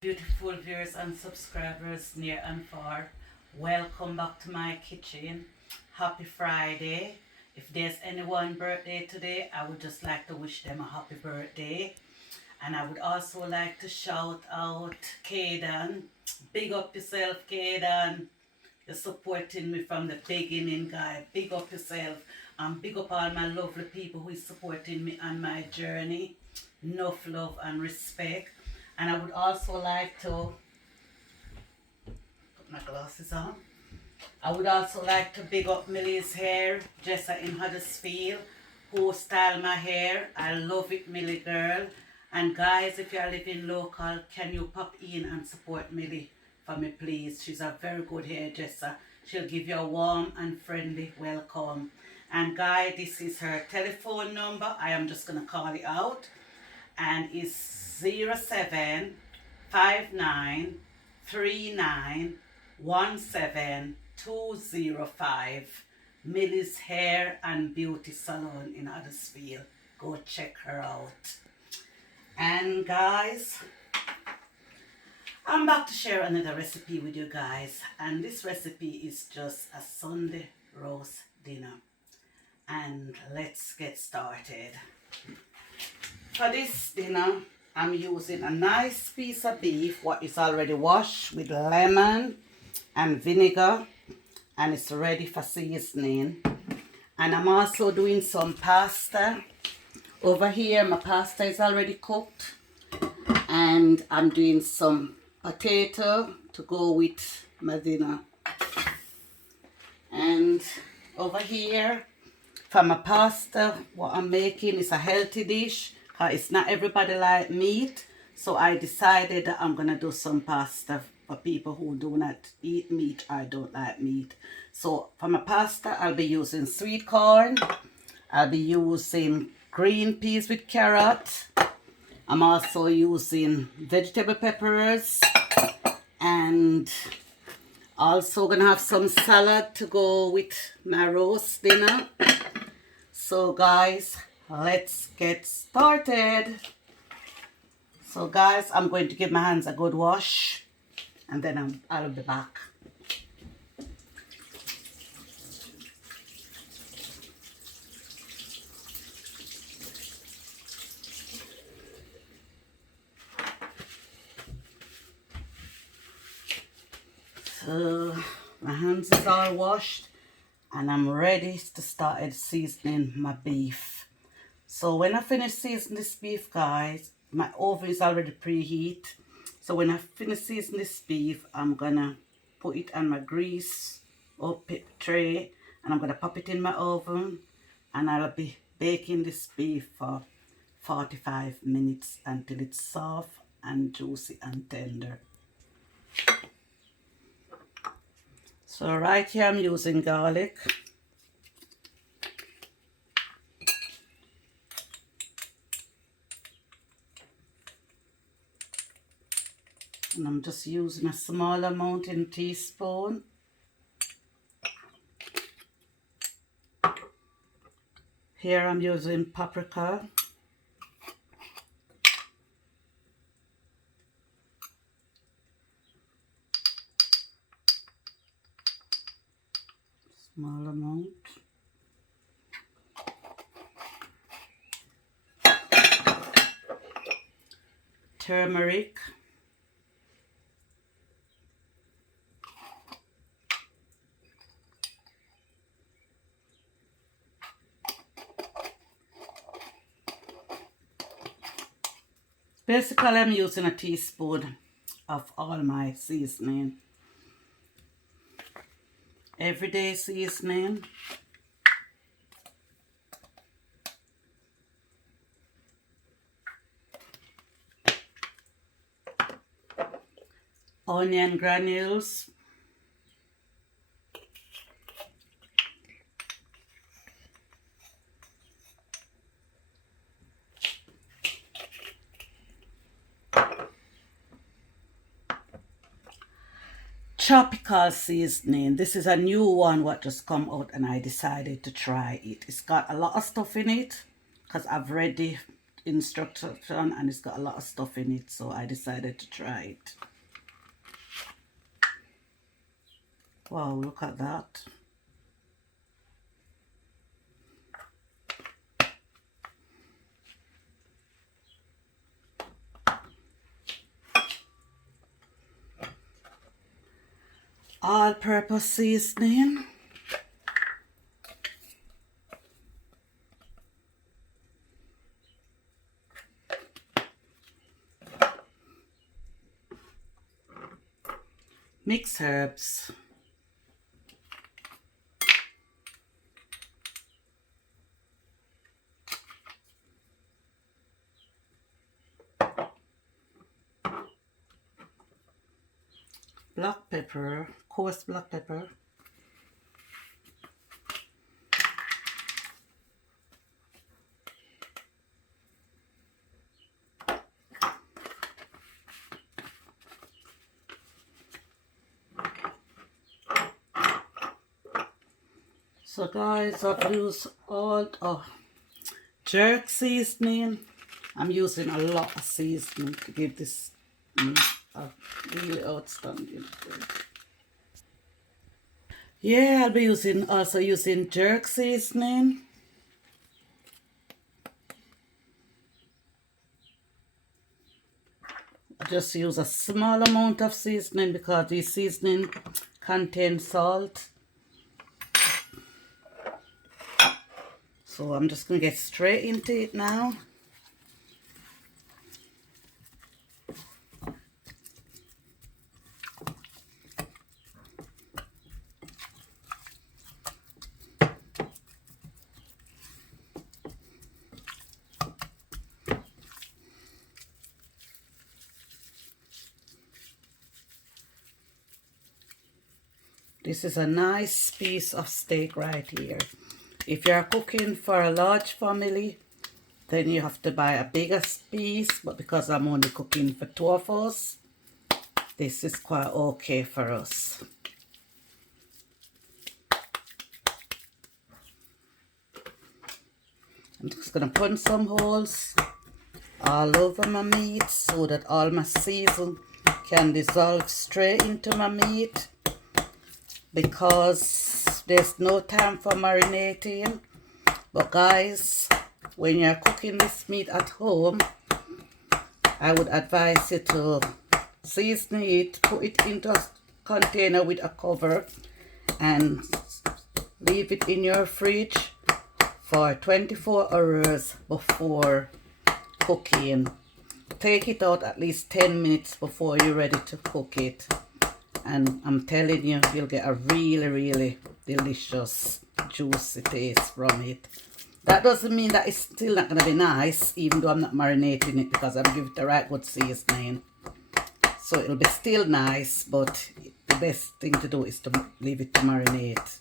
Beautiful viewers and subscribers near and far, welcome back to my kitchen. Happy Friday. If there's anyone birthday today, I would just like to wish them a happy birthday. And I would also like to shout out Kaden. Big up yourself, Kaden. You're supporting me from the beginning, guy. Big up yourself. And big up all my lovely people who is supporting me on my journey. Enough love and respect. And I would also like to put my glasses on. I would also like to big up Millie's hair, Jessa in Huddersfield, who style my hair. I love it, Millie girl. And guys, if you are living local, can you pop in and support Millie for me, please? She's a very good hairdresser. She'll give you a warm and friendly welcome. And guys, this is her telephone number. I am just gonna call it out. And it's 07593917 Millie's Hair and Beauty Salon in Huddersfield. Go check her out. And guys, I'm back to share another recipe with you guys. And this recipe is just a Sunday roast dinner. And let's get started. For this dinner, I'm using a nice piece of beef, what is already washed with lemon and vinegar, and it's ready for seasoning. And I'm also doing some pasta. Over here, my pasta is already cooked, and I'm doing some potato to go with my dinner. And over here, for my pasta, what I'm making is a healthy dish. It's not everybody like meat, so I decided that I'm gonna do some pasta for people who do not eat meat or don't like meat. So for my pasta, I'll be using sweet corn. I'll be using green peas with carrot. I'm also using vegetable peppers, and also gonna have some salad to go with my roast dinner. So guys, let's get started. So guys, I'm going to give my hands a good wash, and then I'll be back. So my hands is all washed, and I'm ready to start seasoning my beef. So when I finish seasoning this beef, guys, my oven is already preheat. So when I finish seasoning this beef, I'm gonna put it on my grease up tray, and I'm gonna pop it in my oven, and I'll be baking this beef for 45 minutes until it's soft and juicy and tender. So right here I'm using garlic. And I'm just using a small amount in a teaspoon. Here I'm using paprika. Small amount. Turmeric. Basically, I'm using a teaspoon of all my seasoning. Everyday seasoning. Onion granules. Tropical seasoning. This is a new one what just come out, and I decided to try it. It's got a lot of stuff in it because I've read instruction and it's got a lot of stuff in it, so I decided to try it. Wow, look at that. All-purpose seasoning. Mixed herbs. Black pepper, coarse black pepper. So guys, I've used all jerk seasoning. I'm using a lot of seasoning to give this a really outstanding food. Yeah, I'll be also using jerk seasoning. I just use a small amount of seasoning because this seasoning contains salt. So I'm just going to get straight into it now. This is a nice piece of steak right here. If you're cooking for a large family, then you have to buy a bigger piece, but because I'm only cooking for 2 of us, this is quite okay for us. I'm just going to punch some holes all over my meat so that all my season can dissolve straight into my meat, because there's no time for marinating. But guys, when you're cooking this meat at home, I would advise you to season it, put it into a container with a cover, and leave it in your fridge for 24 hours before cooking. Take it out at least 10 minutes before you're ready to cook it, and I'm telling you, you'll get a really delicious juicy taste from it. That doesn't mean that it's still not going to be nice, even though I'm not marinating it, because I'm giving it the right good seasoning. So it'll be still nice, but the best thing to do is to leave it to marinate.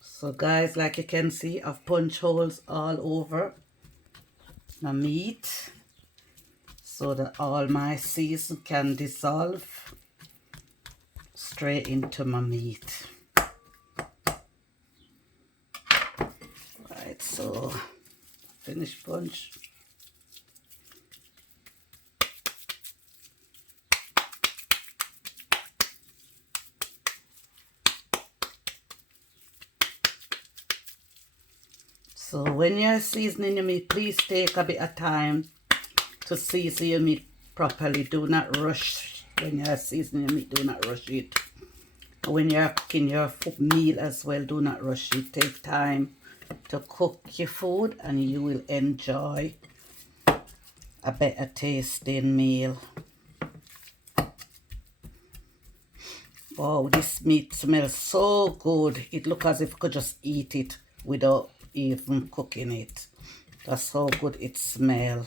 So guys, like you can see, I've punched holes all over my meat so that all my season can dissolve straight into my meat. Right, so finish punch. So when you're seasoning your meat, please take a bit of time to season your meat properly. Do not rush when you're seasoning your meat. Do not rush it. When you're cooking your meal as well, do not rush it. Take time to cook your food and you will enjoy a better tasting meal. Wow, this meat smells so good. It looks as if I could just eat it without even cooking it. That's how good it smells.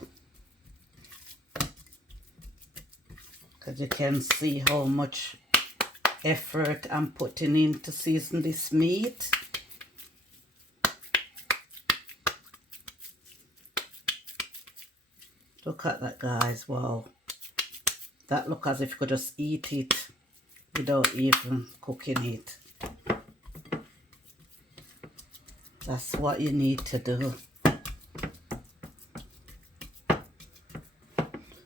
Because you can see how much effort I'm putting in to season this meat. Look at that, guys. Wow. That looks as if you could just eat it without even cooking it. That's what you need to do.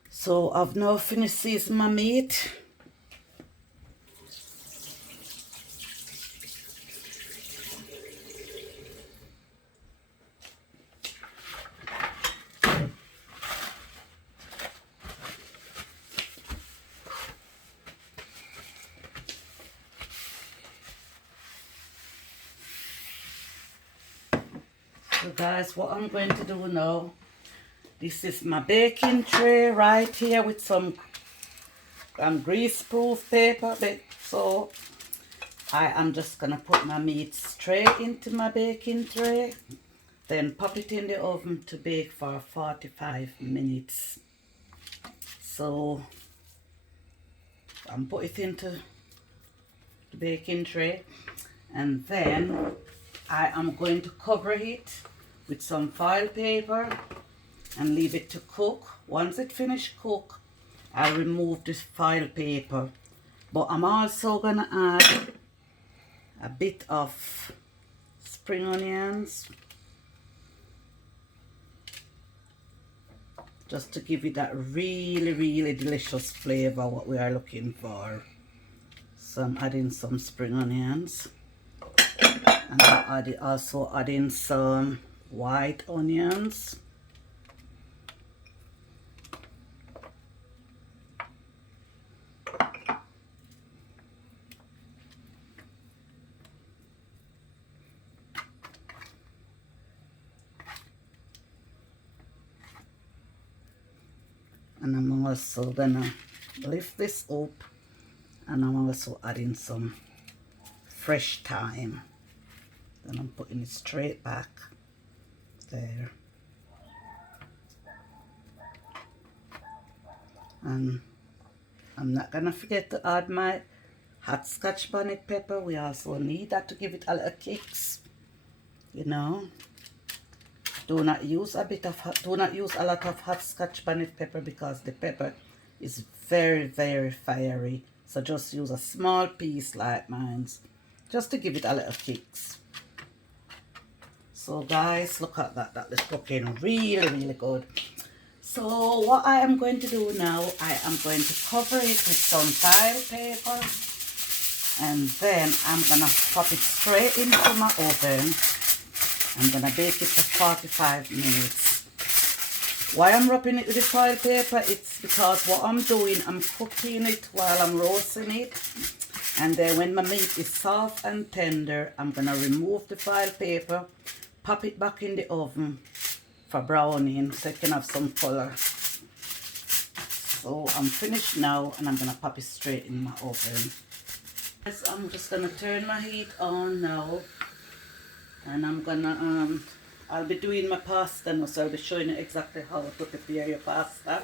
So I've now finished seasoning my meat. So guys, what I'm going to do now, this is my baking tray right here with some grease-proof paper. So I am just going to put my meat straight into my baking tray, then pop it in the oven to bake for 45 minutes. So I'm put it into the baking tray, and then I am going to cover it with some foil paper and leave it to cook. Once it finished cook, I'll remove this foil paper. But I'm also gonna add a bit of spring onions just to give it that really delicious flavor what we are looking for. So I'm adding some spring onions, and I'm also adding some white onions. And I'm also gonna lift this up, and I'm also adding some fresh thyme. Then I'm putting it straight back there. And I'm not gonna forget to add my hot scotch bonnet pepper. We also need that to give it a little kicks, you know. Do not use a lot of hot scotch bonnet pepper because the pepper is very fiery. So just use a small piece like mine's, just to give it a little kicks. So guys, look at that. That is cooking really good. So what I am going to do now, I am going to cover it with some foil paper, and then I'm gonna pop it straight into my oven. I'm gonna bake it for 45 minutes. Why I'm wrapping it with the foil paper? It's because what I'm doing, I'm cooking it while I'm roasting it. And then when my meat is soft and tender, I'm gonna remove the foil paper, pop it back in the oven for browning so it can have some color. So I'm finished now, and I'm gonna pop it straight in my oven. Yes, I'm just gonna turn my heat on now, and I'm gonna I'll be doing my pasta now, so I'll be showing you exactly how to prepare your pasta.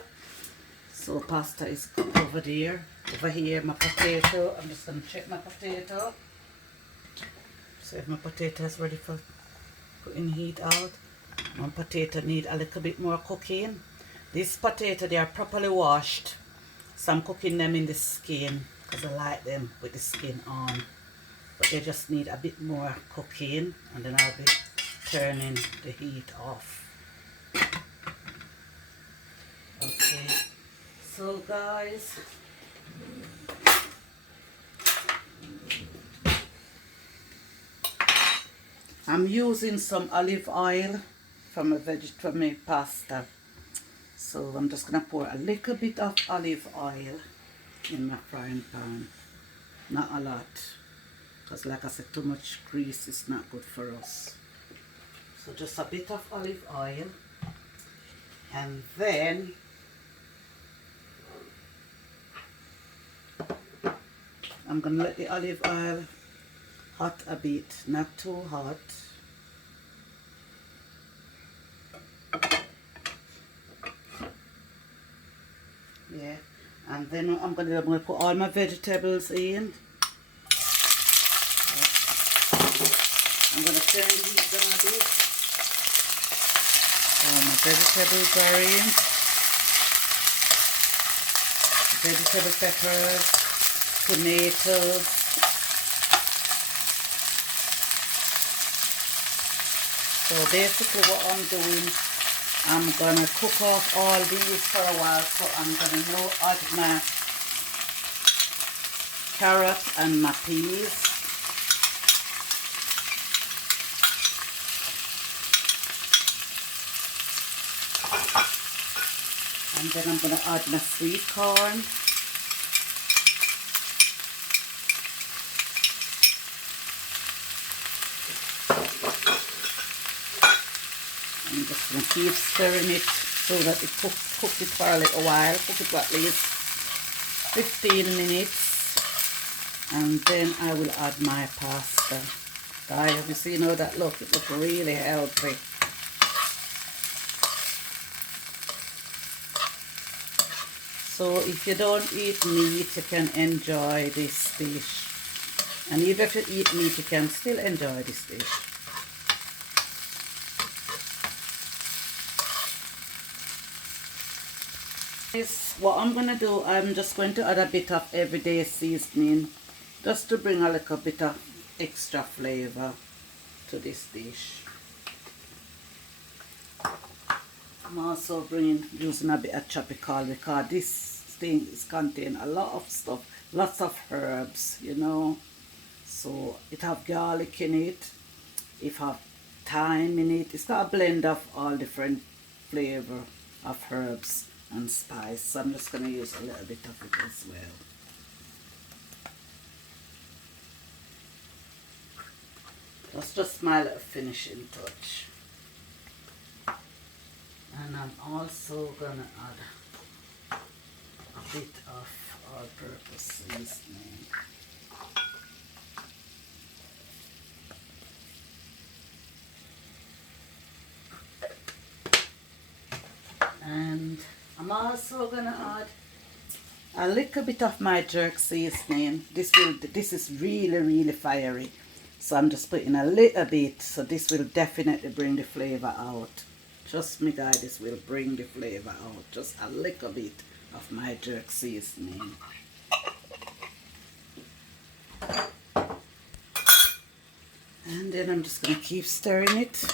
So pasta is cooked over there. Over here, my potato. I'm just gonna check my potato. So if my potato is ready for putting heat out. My potato need a little bit more cooking. These potato, they are properly washed. So I'm cooking them in the skin because I like them with the skin on. But they just need a bit more cooking, and then I'll be turning the heat off. Okay, so guys, I'm using some olive oil from my pasta. So I'm just gonna pour a little bit of olive oil in my frying pan. Not a lot, because like I said, too much grease is not good for us. So just a bit of olive oil, and then I'm gonna let the olive oil hot a bit, not too hot. Yeah, and then I'm gonna put all my vegetables in. I'm gonna turn the heat down a bit. So my vegetables are in. Vegetable peppers, tomatoes, So basically what I'm doing, I'm gonna cook off all these for a while. So I'm gonna now add my carrot and my peas. And then I'm gonna add my sweet corn. I'm just going to keep stirring it so that it cook it for a little while. Cook it for at least 15 minutes. And then I will add my pasta. Guys, have you seen how that look? It looks really healthy. So if you don't eat meat, you can enjoy this dish. And even if you eat meat, you can still enjoy this dish. What I'm going to do, I'm just going to add a bit of everyday seasoning just to bring a little bit of extra flavor to this dish. I'm also using a bit of tropical because this thing is contain a lot of stuff, lots of herbs, you know. So it have garlic in it, it have thyme in it. It's got a blend of all different flavor of herbs and spice. So I'm just going to use a little bit of it as well. That's just my little finishing touch. And I'm also going to add a bit of all-purpose seasoning. And I'm also going to add a little bit of my jerk seasoning. This is really fiery. So I'm just putting a little bit. So this will definitely bring the flavor out. Trust me guys, this will bring the flavor out. Just a little bit of my jerk seasoning. And then I'm just going to keep stirring it so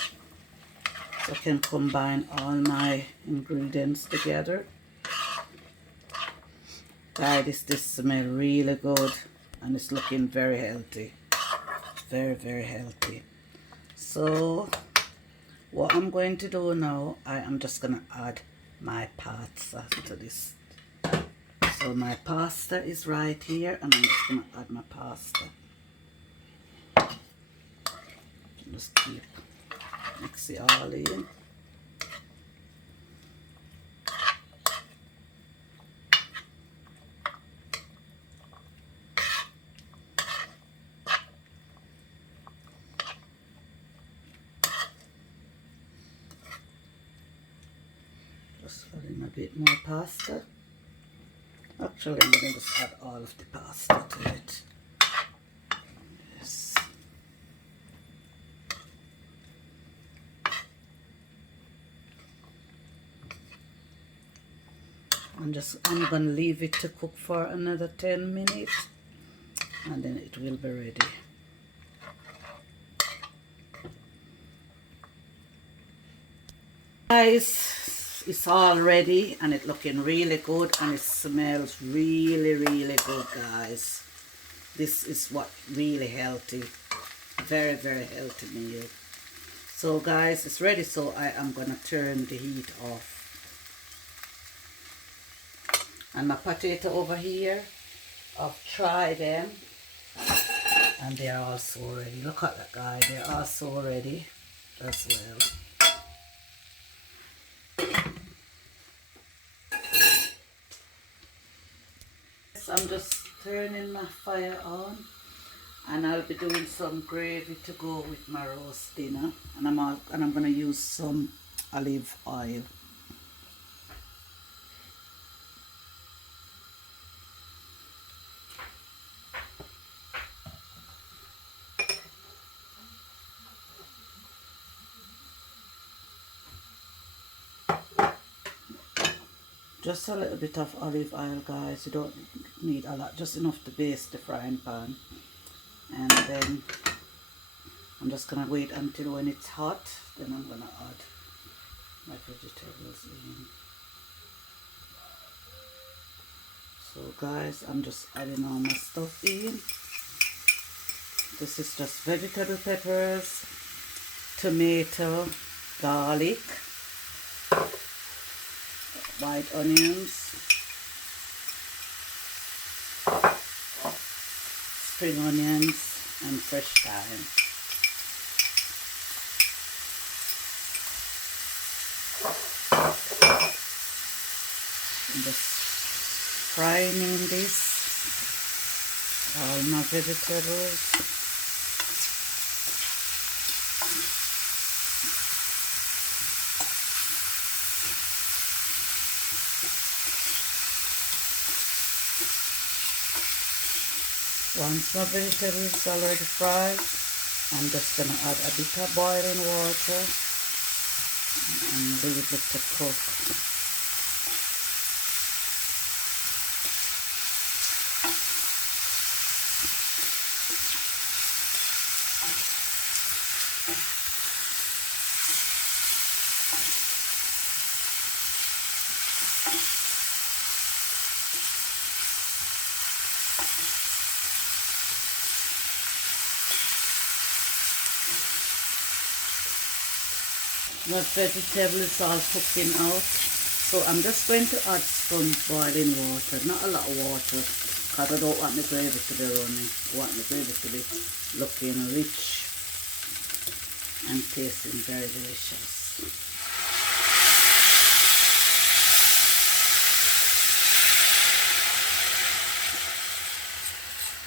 I can combine all my ingredients together. Guys, this smells really good and it's looking very healthy. Very healthy. So what I'm going to do now, I am just going to add my pasta to this. So my pasta is right here and I'm just going to add my pasta. Just keep mix it all in. Just add in a bit more pasta. Actually, I'm going to just add all of the pasta to it. Yes. I'm going to leave it to cook for another 10 minutes and then it will be ready. Guys, it's all ready and it's looking really good and it smells really good, guys. This is what really healthy, very healthy meal. So guys, it's ready, so I am gonna turn the heat off. And my potato over here, I've tried them and they are also ready. Look at that, guy, they're also ready as well. I'm just turning my fire on and I'll be doing some gravy to go with my roast dinner, and I'm going to use some olive oil. Just a little bit of olive oil, guys. You don't need a lot, just enough to baste the frying pan. And then I'm just gonna wait until when it's hot, then I'm gonna add my vegetables in. So guys, I'm just adding all my stuff in. This is just vegetable peppers, tomato, garlic, white onions, spring onions, and fresh thyme. I'm just frying in this, all my vegetables. Once my vegetables are already fried, I'm just going to add a bit of boiling water and leave it to cook. My vegetable is all cooking out, so I'm just going to add some boiling water, not a lot of water, because I don't want the gravy to be running. I want the gravy to be looking rich and tasting very delicious.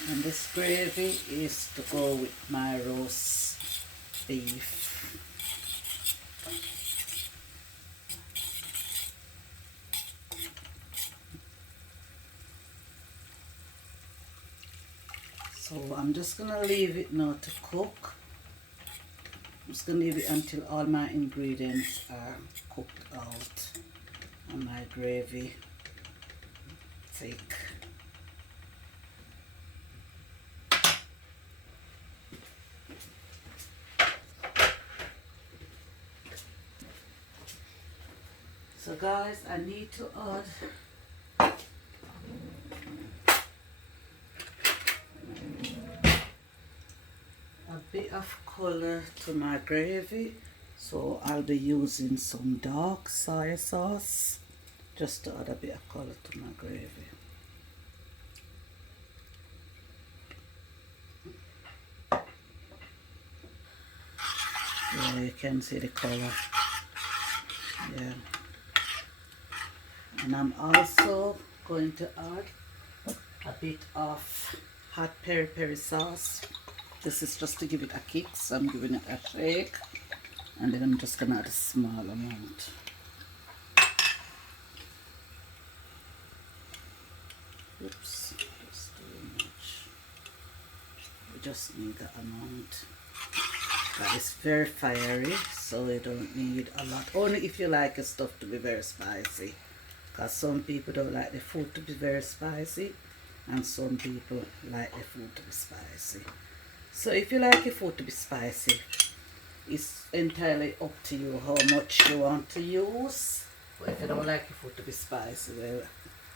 And this gravy is to go with my roast beef. So I'm just going to leave it now to cook. I'm just going to leave it until all my ingredients are cooked out and my gravy thick. So guys, I need to add a bit of color to my gravy, so I'll be using some dark soy sauce just to add a bit of color to my gravy. Yeah, you can see the color. Yeah. And I'm also going to add a bit of hot peri peri sauce. This is just to give it a kick, so I'm giving it a shake, and then I'm just gonna add a small amount. Oops, just too much. We just need that amount. That is very fiery, so you don't need a lot. Only if you like your stuff to be very spicy, because some people don't like the food to be very spicy, and some people like the food to be spicy. So if you like your food to be spicy, it's entirely up to you how much you want to use. But if you don't like your food to be spicy, well,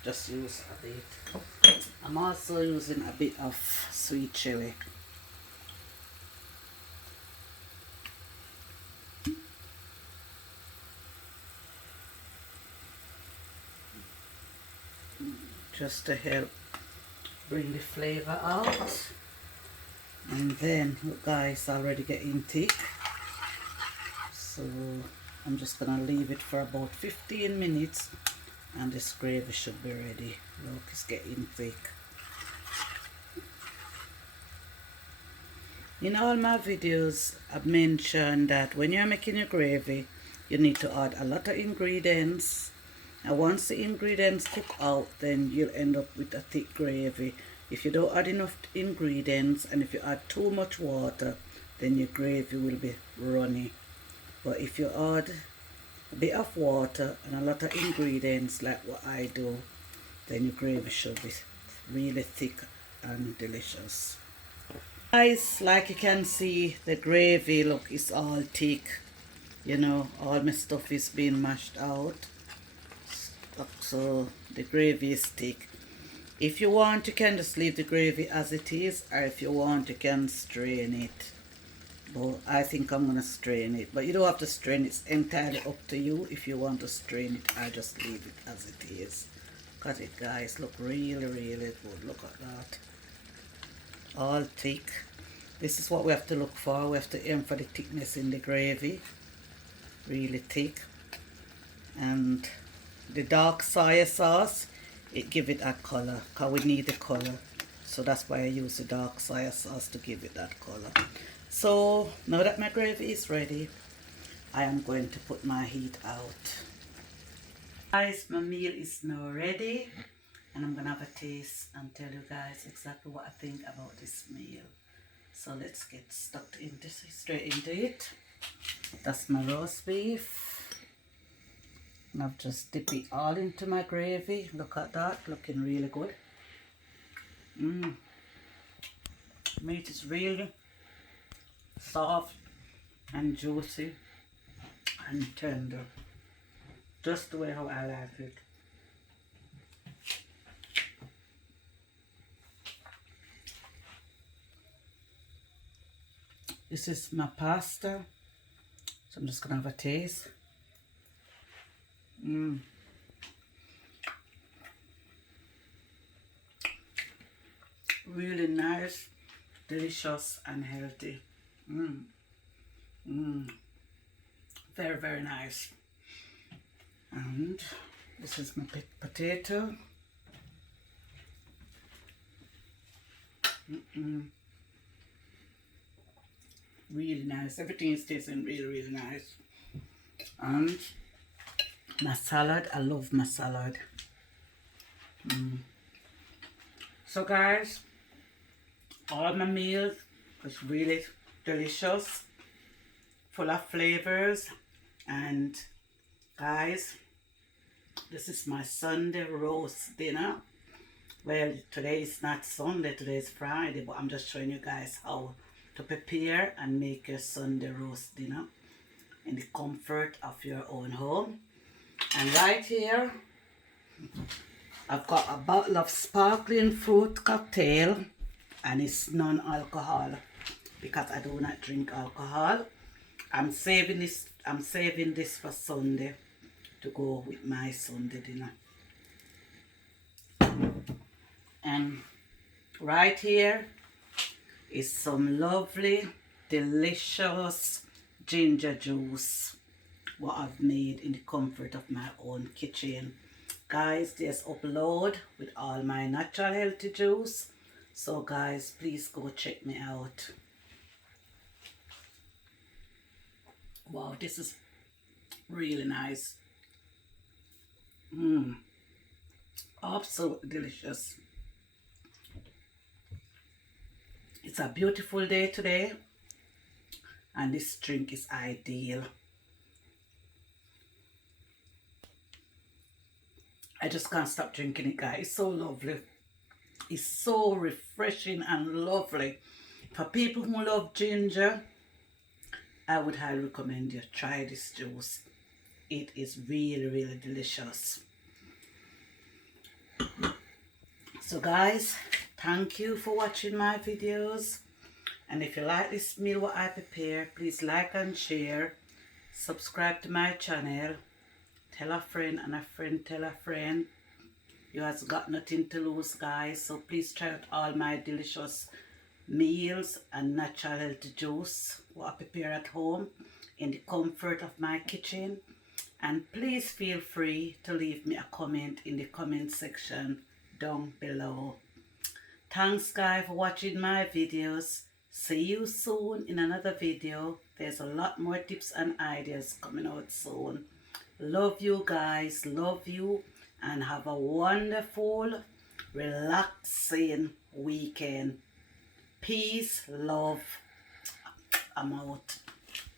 just use a bit. I'm also using a bit of sweet chili. Just to help bring the flavor out. And then, look guys, already getting thick. So I'm just gonna leave it for about 15 minutes and this gravy should be ready. Look, it's getting thick. In all my videos, I've mentioned that when you're making your gravy, you need to add a lot of ingredients. And once the ingredients cook out, then you'll end up with a thick gravy. If you don't add enough ingredients and if you add too much water, then your gravy will be runny. But if you add a bit of water and a lot of ingredients like what I do, then your gravy should be really thick and delicious. Guys, like you can see, the gravy look is all thick. You know, all my stuff is being mashed out. So the gravy is thick. If you want, you can just leave the gravy as it is, or if you want, you can strain it. But I think I'm gonna strain it. But you don't have to strain it, it's entirely up to you. If you want to strain it, I just leave it as it is. Cut it, guys. Look really, really good. Look at that. All thick. This is what we have to look for. We have to aim for the thickness in the gravy. Really thick. And the dark soy sauce, it give it that color, because we need the color. So that's why I use the dark soy sauce to give it that color. So now that my gravy is ready, I am going to put my heat out. Guys, my meal is now ready, and I'm gonna have a taste and tell you guys exactly what I think about this meal. So let's get straight into it. That's my roast beef, and I've just dipped it all into my gravy. Look at that, looking really good. Meat is really soft and juicy and tender, just the way how I like it. This is my pasta, so I'm just gonna have a taste. Really nice, delicious and healthy. Very, very nice. And this is my potato. Really nice. Everything is tasting really, really nice. And my salad. I love my salad. So guys, all my meals was really delicious, full of flavors. And guys, this is my Sunday roast dinner. Well, today is not Sunday, today is Friday, but I'm just showing you guys how to prepare and make your Sunday roast dinner in the comfort of your own home. And right here, I've got a bottle of sparkling fruit cocktail, and it's non-alcohol because I do not drink alcohol. I'm saving this for Sunday to go with my Sunday dinner. And right here is some lovely, delicious ginger juice, what I've made in the comfort of my own kitchen. Guys, there's upload with all my natural healthy juice. So guys, please go check me out. Wow, this is really nice. Absolutely delicious. It's a beautiful day today, and this drink is ideal. I just can't stop drinking it, guys. It's so lovely. It's so refreshing and lovely. For people who love ginger, I would highly recommend you try this juice. It is really, really delicious. So guys, thank you for watching my videos. And if you like this meal what I prepare, please like and share. Subscribe to my channel. Tell a friend, and a friend tell a friend. You has got nothing to lose, guys. So please try out all my delicious meals and natural healthy juice what I prepare at home in the comfort of my kitchen. And please feel free to leave me a comment in the comment section down below. Thanks guys for watching my videos. See you soon in another video. There's a lot more tips and ideas coming out soon. Love you guys, love you, and have a wonderful, relaxing weekend. Peace, love. I'm out.